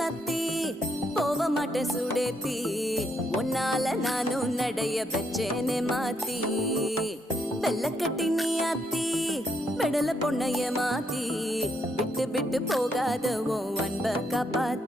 சத்தி போக மாட்டேன் சுடேத்தி உன்னால நானும் நடைய பெற்றேனே மாத்தி வெள்ள கட்டி நீ ஆத்தி பெடல பொண்ணைய மாத்தி விட்டு விட்டு போகாத உன் அன்ப காப்பாத்தி